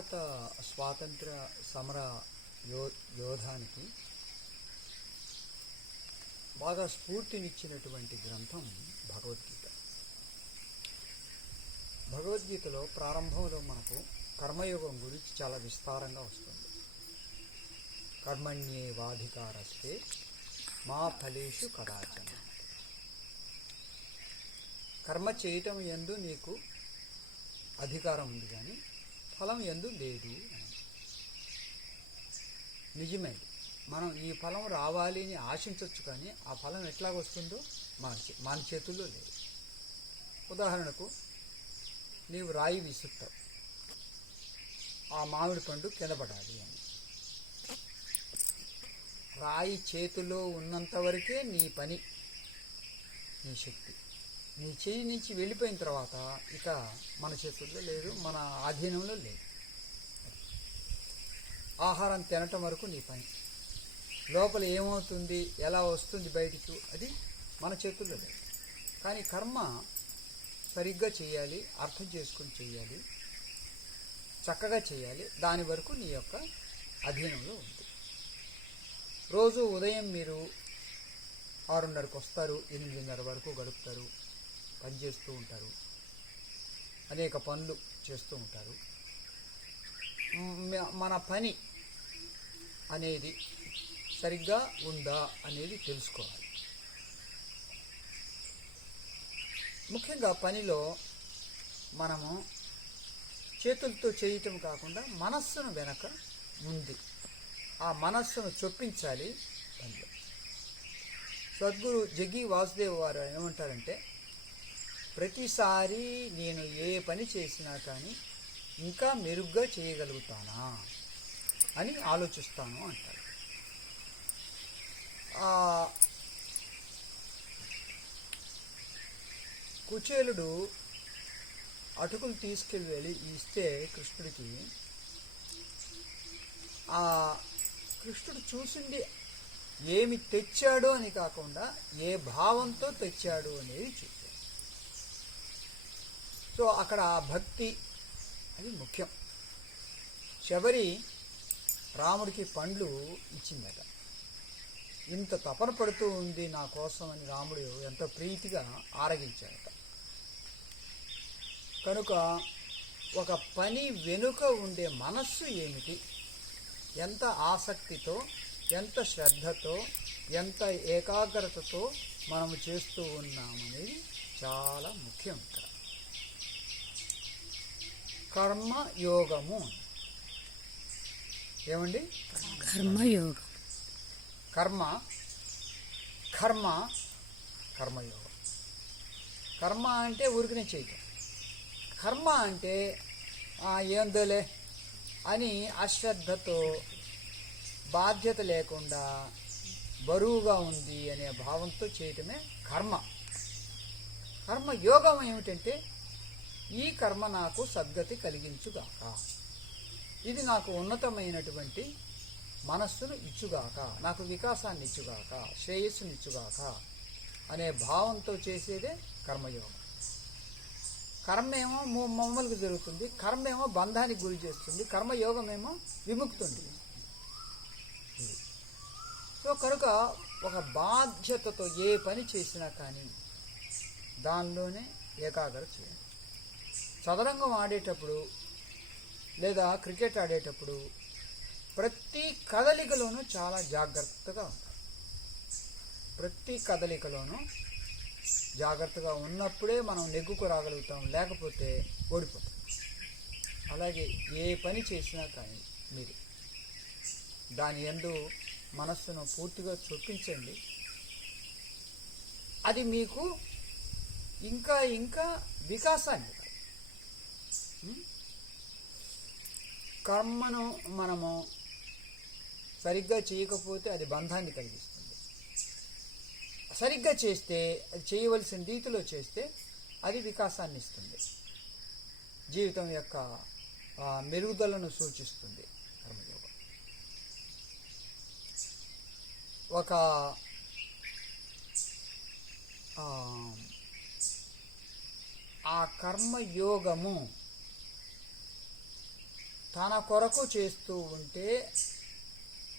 భారత స్వాతంత్ర సమర యోధానికి బాగా స్ఫూర్తినిచ్చినటువంటి గ్రంథం భగవద్గీత. భగవద్గీతలో ప్రారంభంలో మనకు కర్మయోగం గురించి చాలా విస్తారంగా వస్తుంది. కర్మణ్యేవాధికారస్తే మా ఫలేషు కదాచన. కర్మ చేయటం యందు నీకు అధికారం ఉంది కానీ ఫలం యందు లేదు. నిజమే, మనం ఈ ఫలం రావాలి అని ఆశించవచ్చు, కానీ ఆ ఫలం ఎట్లాగ వస్తుందో మన చేతుల్లో లేదు. ఉదాహరణకు, నీవు రాయి విసురుతావు, ఆ మామిడి పండు కింద పడాలి అని. రాయి చేతిలో ఉన్నంత వరకే నీ పని, నీ శక్తి. నీ చేయి నుంచి వెళ్ళిపోయిన తర్వాత ఇక మన చేతుల్లో లేదు, మన ఆధీనంలో లేదు. ఆహారం తినటం వరకు నీ పని. లోపల ఏమవుతుంది, ఎలా వస్తుంది బయటికి, అది మన చేతుల్లో లేదు. కానీ కర్మ సరిగ్గా చేయాలి, అర్థం చేసుకొని చేయాలి, చక్కగా చేయాలి. దాని వరకు నీ యొక్క అధీనంలో ఉంది. రోజు ఉదయం మీరు 6:30కు వస్తారు, 8:30 వరకు గడుపుతారు, పనిచేస్తూ ఉంటారు, అనేక పనులు చేస్తూ ఉంటారు. మన పని అనేది సరిగ్గా ఉందా అనేది తెలుసుకోవాలి. ముఖ్యంగా పనిలో మనము చేతులతో చేయటం కాకుండా మనస్సును వెనక ఉంది, ఆ మనస్సును చొప్పించాలి పనిలో. సద్గురు జగ్గి వాసుదేవ్ వారు ఏమంటారంటే, ప్రతిసారి నేను ఏ పని చేసినా కానీ ఇంకా మెరుగ్గా చేయగలుగుతానా అని ఆలోచిస్తాను అంటారు. కుచేలుడు అటుకులు తీసుకెళ్ళి ఇస్తే కృష్ణుడికి, ఆ కృష్ణుడు చూసింది ఏమి తెచ్చాడు అని కాకుండా ఏ భావంతో తెచ్చాడు అనేది చూశాడు. సో అక్కడ భక్తి అది ముఖ్యం. శబరి రాముడికి పండ్లు ఇచ్చిందట. ఇంత తపన పడుతూ ఉంది నా కోసం అని రాముడు ఎంతో ప్రీతిగా ఆరగించాడట. కనుక ఒక పని వెనుక ఉండే మనస్సు ఏమిటి, ఎంత ఆసక్తితో, ఎంత శ్రద్ధతో, ఎంత ఏకాగ్రతతో మనము చేస్తూ ఉన్నామనేది చాలా ముఖ్యం. ఇక్కడ కర్మయోగము ఏమండి? కర్మయోగం. కర్మయోగం. కర్మ అంటే ఊరికనే చేయటం. కర్మ అంటే ఏందోలే అని అశ్రద్ధతో, బాధ్యత లేకుండా, బరువుగా ఉంది అనే భావంతో చేయటమే కర్మ. కర్మయోగం ఏమిటంటే, ఈ కర్మ నాకు సద్గతి కలిగించుగాక, ఇది నాకు ఉన్నతమైనటువంటి మనస్సును ఇచ్చుగాక, నాకు వికాసాన్ని ఇచ్చుగాక, శ్రేయస్సునిచ్చుగాక అనే భావంతో చేసేదే కర్మయోగం. కర్మేమో మామూలుగా జరుగుతుంది, కర్మేమో బంధానికి గురి చేస్తుంది, కర్మయోగం ఏమో విముక్తుంది. సో కనుక ఒక బాధ్యతతో ఏ పని చేసినా కానీ దానిలోనే ఏకాగ్రత చేయాలి. చదరంగం ఆడేటప్పుడు లేదా క్రికెట్ ఆడేటప్పుడు ప్రతి కదలికలోనూ చాలా జాగ్రత్తగా ఉంటారు. ప్రతి కదలికలోనూ జాగ్రత్తగా ఉన్నప్పుడే మనం నెగ్గుకు రాగలుగుతాం, లేకపోతే ఓడిపోతాం. అలాగే ఏ పని చేసినా కానీ మీరు దాని యందు మనస్సును పూర్తిగా చొప్పించండి. అది మీకు ఇంకా ఇంకా వికాసాన్ని. కర్మను మనము సరిగ్గా చేయకపోతే అది బంధాన్ని కలిగిస్తుంది. సరిగ్గా చేస్తే, అది చేయవలసిన రీతిలో చేస్తే అది వికాసాన్ని ఇస్తుంది, జీవితం యొక్క మెరుగుదలను సూచిస్తుంది కర్మయోగం. ఒక ఆ కర్మయోగము తన కొరకు చేస్తూ ఉంటే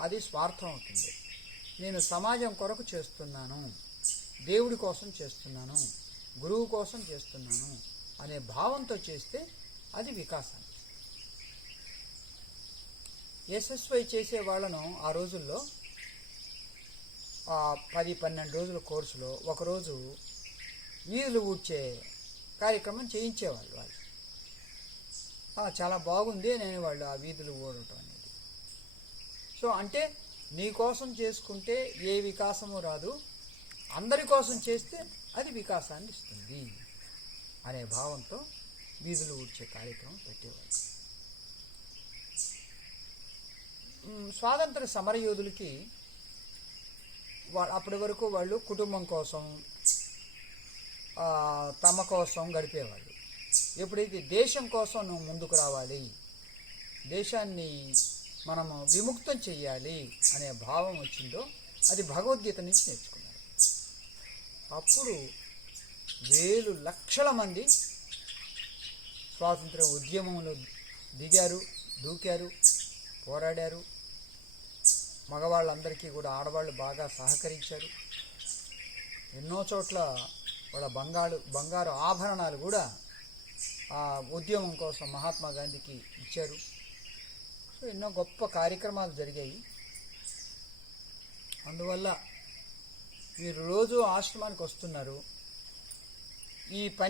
అది స్వార్థం అవుతుంది. నేను సమాజం కొరకు చేస్తున్నాను, దేవుడి కోసం చేస్తున్నాను, గురువు కోసం చేస్తున్నాను అనే భావంతో చేస్తే అది వికాసాన్ని. ఎస్ఎస్వై చేసే వాళ్ళను ఆ రోజుల్లో 10-12 రోజుల కోర్సులో ఒకరోజు వీధులు ఊడ్చే కార్యక్రమం చేయించేవాళ్ళు. వాళ్ళు చాలా బాగుంది అనేవాళ్ళు ఆ వీధులు ఊడటం అనేది. సో అంటే నీ కోసం చేసుకుంటే ఏ వికాసము రాదు, అందరి కోసం చేస్తే అది వికాసాన్ని ఇస్తుంది అనే భావంతో వీధులు ఊడ్చే కార్యక్రమం పెట్టేవాళ్ళు. స్వాతంత్ర సమరయోధులకి అప్పటి వరకు వాళ్ళు కుటుంబం కోసం తమ కోసం గడిపేవాళ్ళు. ఎప్పుడైతే దేశం కోసం నువ్వు ముందుకు రావాలి, దేశాన్ని మనము విముక్తం చెయ్యాలి అనే భావం వచ్చిందో అది భగవద్గీత నుంచి నేర్చుకున్నారు. అప్పుడు వేలు లక్షల మంది స్వాతంత్ర ఉద్యమంలో దిగారు, దూకారు, పోరాడారు. మగవాళ్ళందరికీ కూడా ఆడవాళ్ళు బాగా సహకరించారు. ఎన్నో చోట్ల వాళ్ళ బంగారు ఆభరణాలు కూడా ఆ ఉద్యమం కోసం మహాత్మా గాంధీకి ఇచ్చారు. సో ఎన్నో గొప్ప కార్యక్రమాలు జరిగాయి. అందువల్ల మీరు రోజు ఆశ్రమానికి వస్తున్నారు. ఈ పని